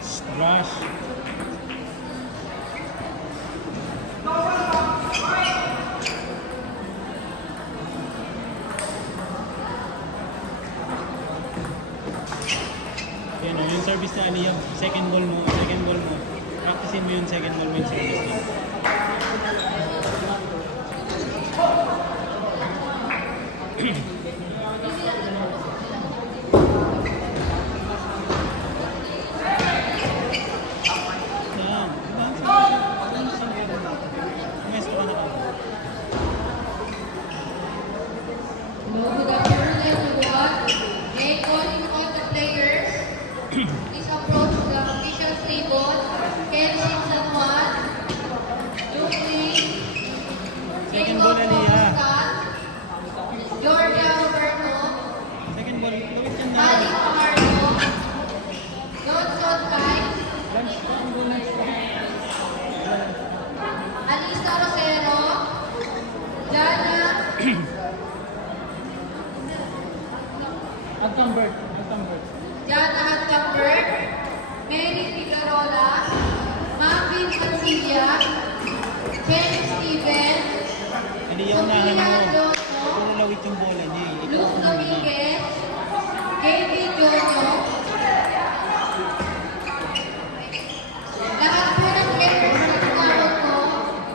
Splash. Yan o, yung service na Aliyah. Second ball mo. Practicein mo yung second ball mo yung service na. Hello, good afternoon everyone. May calling all the players. Please approach the official table. Kelsey Samuel, Julie, Second ball, Aliyah. Georgia Roberto, Second ball, gawin yan na. Malik Marco, Johnson Kai, Lunch pa ang ball lunch pa. Alisa Rosero, Jana, Agcambert. Jana Hatcamber, Mary Figueroa, Marvin Cancilla, Chen Steven, Aliyah, unahan mo. Sofia Jono, Puro lawit yung bola niya. Ikaw Luz ang huli. Dominguez, JP Jono. Lahat po ng players na tinawag ko,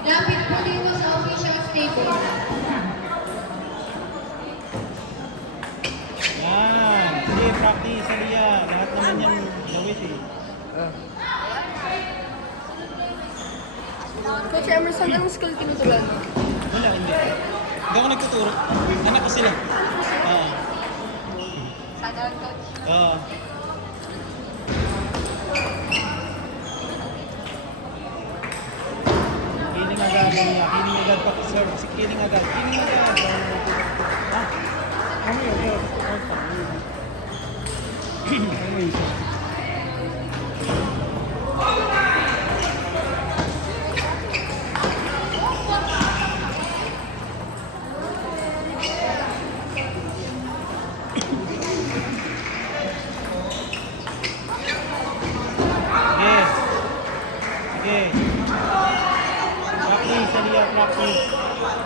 lapit po dito sa official table. Yan. Hindi, practice, Aliyah. Lahat naman yan lawit eh. Coach Emerson, anong skill tinutulan mo? Wala, hindi. Hindi ako nagtuturo. Anak ko sila. Oo. Sana, Coach. Oo. Kiling agad niya. Kiling agad pa. Serve. Si kiling agad. Kiling agad. Ah. Ano yun? Ano yun? Yes. Sige. Practice, Aliyah, practice.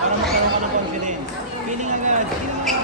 Para magkaroon ka ng confidence. Feeling agad, feeling agad.